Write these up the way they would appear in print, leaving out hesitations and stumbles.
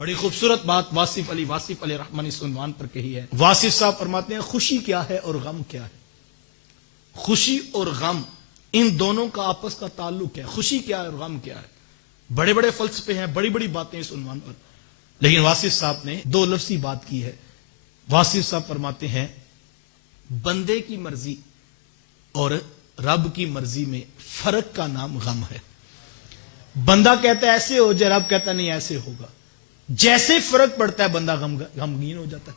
بڑی خوبصورت بات واصف علی رحمانی اس عنوان پر کہی ہے. واصف صاحب فرماتے ہیں خوشی کیا ہے اور غم کیا ہے. خوشی اور غم ان دونوں کا آپس کا تعلق ہے. خوشی کیا ہے اور غم کیا ہے. بڑے بڑے فلسفے ہیں, بڑی بڑی باتیں اس عنوان پر, لیکن واصف صاحب نے دو لفظی بات کی ہے. واصف صاحب فرماتے ہیں بندے کی مرضی اور رب کی مرضی میں فرق کا نام غم ہے. بندہ کہتا ہے ایسے ہو جائے, رب کہتا نہیں ایسے ہوگا. جیسے فرق پڑتا ہے بندہ غمگین ہو جاتا ہے.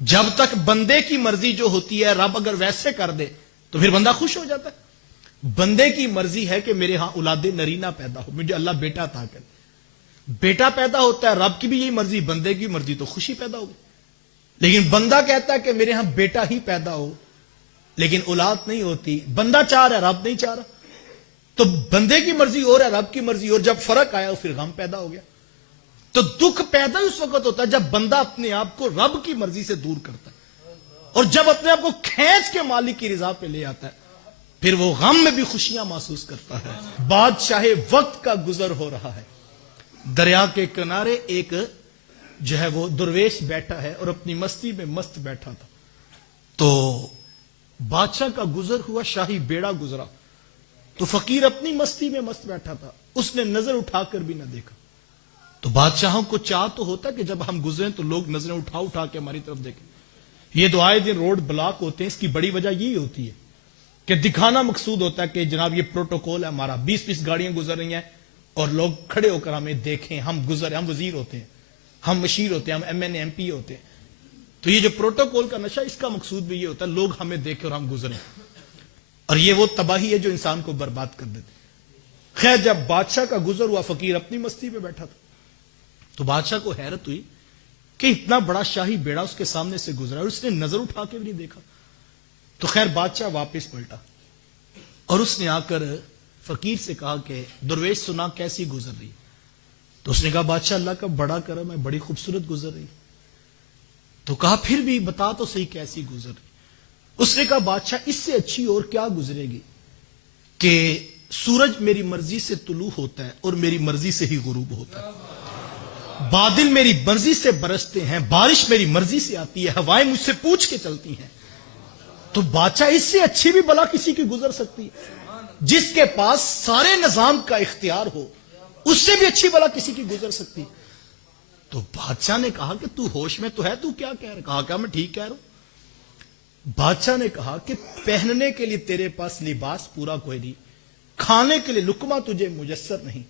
جب تک بندے کی مرضی جو ہوتی ہے رب اگر ویسے کر دے تو پھر بندہ خوش ہو جاتا ہے. بندے کی مرضی ہے کہ میرے ہاں اولاد نرینہ پیدا ہو, مجھے اللہ بیٹا عطا کرے. بیٹا پیدا ہوتا ہے, رب کی بھی یہی مرضی, بندے کی مرضی تو خوشی پیدا ہوگی. لیکن بندہ کہتا ہے کہ میرے ہاں بیٹا ہی پیدا ہو, لیکن اولاد نہیں ہوتی. بندہ چاہ رہا ہے, رب نہیں چاہ رہا. تو بندے کی مرضی اور ہے, رب کی مرضی اور. جب فرق آیا پھر غم پیدا ہو گیا. تو دکھ پیدا اس وقت ہوتا ہے جب بندہ اپنے آپ کو رب کی مرضی سے دور کرتا ہے, اور جب اپنے آپ کو کھینچ کے مالک کی رضا پہ لے آتا ہے پھر وہ غم میں بھی خوشیاں محسوس کرتا ہے. بادشاہ وقت کا گزر ہو رہا ہے. دریا کے کنارے ایک جو ہے وہ درویش بیٹھا ہے اور اپنی مستی میں مست بیٹھا تھا. تو بادشاہ کا گزر ہوا, شاہی بیڑا گزرا, تو فقیر اپنی مستی میں مست بیٹھا تھا. اس نے نظر اٹھا کر بھی نہ دیکھا. تو بادشاہوں کو چاہ تو ہوتا کہ جب ہم گزریں تو لوگ نظریں اٹھا اٹھا کے ہماری طرف دیکھیں. یہ تو آئے دن روڈ بلاک ہوتے ہیں. اس کی بڑی وجہ یہی ہوتی ہے کہ دکھانا مقصود ہوتا ہے کہ جناب یہ پروٹوکول ہے ہمارا, 20 گاڑیاں گزر رہی ہیں اور لوگ کھڑے ہو کر ہمیں دیکھیں, ہم گزرے. ہم وزیر ہوتے ہیں, ہم مشیر ہوتے ہیں, ہم MNA MP ہوتے ہیں. تو یہ جو پروٹوکول کا نشہ, اس کا مقصود بھی یہ ہوتا ہے لوگ ہمیں دیکھیں اور ہم گزریں. اور یہ وہ تباہی ہے جو انسان کو برباد کر دیتے. خیر جب بادشاہ کا گزر ہوا, فقیر اپنی مستی پہ بیٹھا تھا, تو بادشاہ کو حیرت ہوئی کہ اتنا بڑا شاہی بیڑا اس کے سامنے سے گزرا اور اس نے نظر اٹھا کے بھی نہیں دیکھا. تو خیر بادشاہ واپس پلٹا اور اس نے آ کر فقیر سے کہا کہ درویش سنا کیسی گزر رہی. تو اس نے کہا بادشاہ اللہ کا بڑا کرم ہے, بڑی خوبصورت گزر رہی. تو کہا پھر بھی بتا تو صحیح کیسی گزر رہی. اس نے کہا بادشاہ اس سے اچھی اور کیا گزرے گی کہ سورج میری مرضی سے طلوع ہوتا ہے اور میری مرضی سے ہی غروب ہوتا ہے. بادل میری مرضی سے برستے ہیں, بارش میری مرضی سے آتی ہے, ہوائیں مجھ سے پوچھ کے چلتی ہیں. تو بادشاہ اس سے اچھی بھی بلا کسی کی گزر سکتی ہے. جس کے پاس سارے نظام کا اختیار ہو اس سے بھی اچھی بلا کسی کی گزر سکتی. تو بادشاہ نے کہا کہ تو ہوش میں تو ہے, تو کیا کہہ رہا. کہا کیا میں ٹھیک کہہ رہا ہوں. بادشاہ نے کہا کہ پہننے کے لیے تیرے پاس لباس پورا کوئی نہیں, کھانے کے لیے لقمہ تجھے میسر نہیں,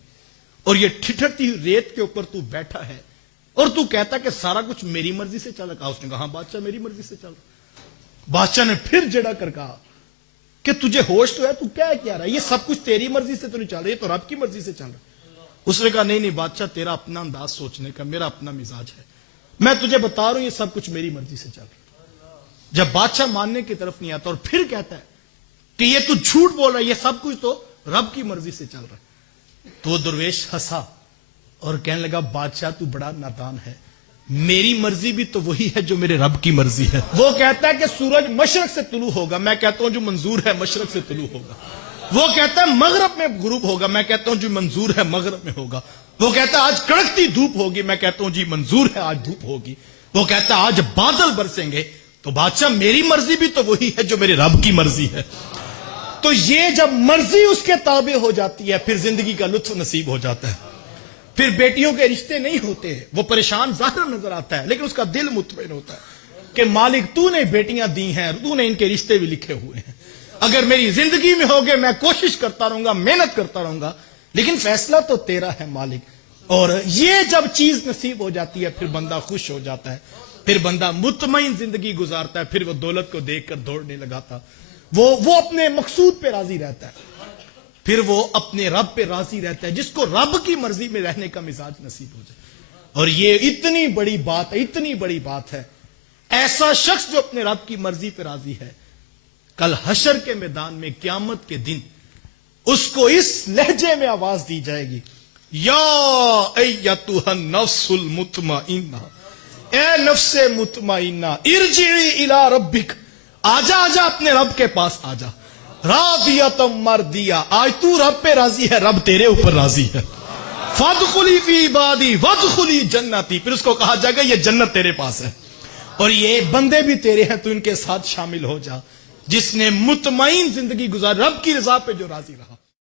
اور یہ ٹھٹھرتی ہوئی ریت کے اوپر تو بیٹھا ہے اور تو کہتا کہ سارا کچھ میری مرضی سے چل رہا. اس نے کہا بادشاہ میری مرضی سے چل رہا. بادشاہ نے پھر جڑا کر کہا کہ تجھے ہوش تو ہے, تو کیا رہا ہے, یہ سب کچھ تیری مرضی سے تو نہیں چل رہا, یہ تو رب کی مرضی سے چل رہا. اس نے کہا نہیں بادشاہ, تیرا اپنا انداز سوچنے کا, میرا اپنا مزاج ہے, میں تجھے بتا رہا ہوں یہ سب کچھ میری مرضی سے چل رہا. جب بادشاہ ماننے کی طرف نہیں آتا اور پھر کہتا ہے کہ یہ تو جھوٹ بول رہا ہے, یہ سب کچھ تو رب کی مرضی سے چل رہا ہے. تو وہ درویش ہنسا اور کہنے لگا بادشاہ تو بڑا نادان ہے, میری مرضی بھی تو وہی ہے جو میرے رب کی مرضی ہے. وہ کہتا ہے کہ سورج مشرق سے طلوع ہوگا, میں کہتا ہوں جو منظور ہے مشرق سے طلوع ہوگا. وہ کہتا ہے مغرب میں غروب ہوگا, میں کہتا ہوں جو منظور ہے مغرب میں ہوگا. وہ کہتا ہے آج کڑکتی دھوپ ہوگی, میں کہتا ہوں جی منظور ہے آج دھوپ ہوگی. وہ کہتا ہے آج بادل برسیں گے, تو بادشاہ میری مرضی بھی تو وہی ہے جو میرے رب کی مرضی ہے. تو یہ جب مرضی اس کے تابع ہو جاتی ہے پھر زندگی کا لطف نصیب ہو جاتا ہے. پھر بیٹیوں کے رشتے نہیں ہوتے, وہ پریشان ظاہر نظر آتا ہے لیکن اس کا دل مطمئن ہوتا ہے کہ مالک تو نے بیٹیاں دی ہیں, تو نے ان کے رشتے بھی لکھے ہوئے ہیں. اگر میری زندگی میں ہوگے میں کوشش کرتا رہوں گا, محنت کرتا رہوں گا, لیکن فیصلہ تو تیرا ہے مالک. اور یہ جب چیز نصیب ہو جاتی ہے پھر بندہ خوش ہو جاتا ہے, پھر بندہ مطمئن زندگی گزارتا ہے. پھر وہ دولت کو دیکھ کر دوڑنے لگاتا, وہ اپنے مقصود پہ راضی رہتا ہے, پھر وہ اپنے رب پہ راضی رہتا ہے, جس کو رب کی مرضی میں رہنے کا مزاج نصیب ہو جائے. اور یہ اتنی بڑی بات ہے, اتنی بڑی بات ہے. ایسا شخص جو اپنے رب کی مرضی پہ راضی ہے, کل حشر کے میدان میں قیامت کے دن اس کو اس لہجے میں آواز دی جائے گی, یا ایتھا النفس المطمئنہ, اے نفس مطمئنہ, ارجعی الی ربک, آجا اپنے رب کے پاس آجا. راضیۃ مرضیہ, آج تو رب پہ راضی ہے, رب تیرے اوپر راضی ہے. فادخلی فی عبادی وادخلی جنتی، پھر اس کو کہا جائے گا یہ جنت تیرے پاس ہے اور یہ بندے بھی تیرے ہیں، تو ان کے ساتھ شامل ہو جا۔ جس نے مطمئن زندگی گزار، رب کی رضا پہ جو راضی رہا۔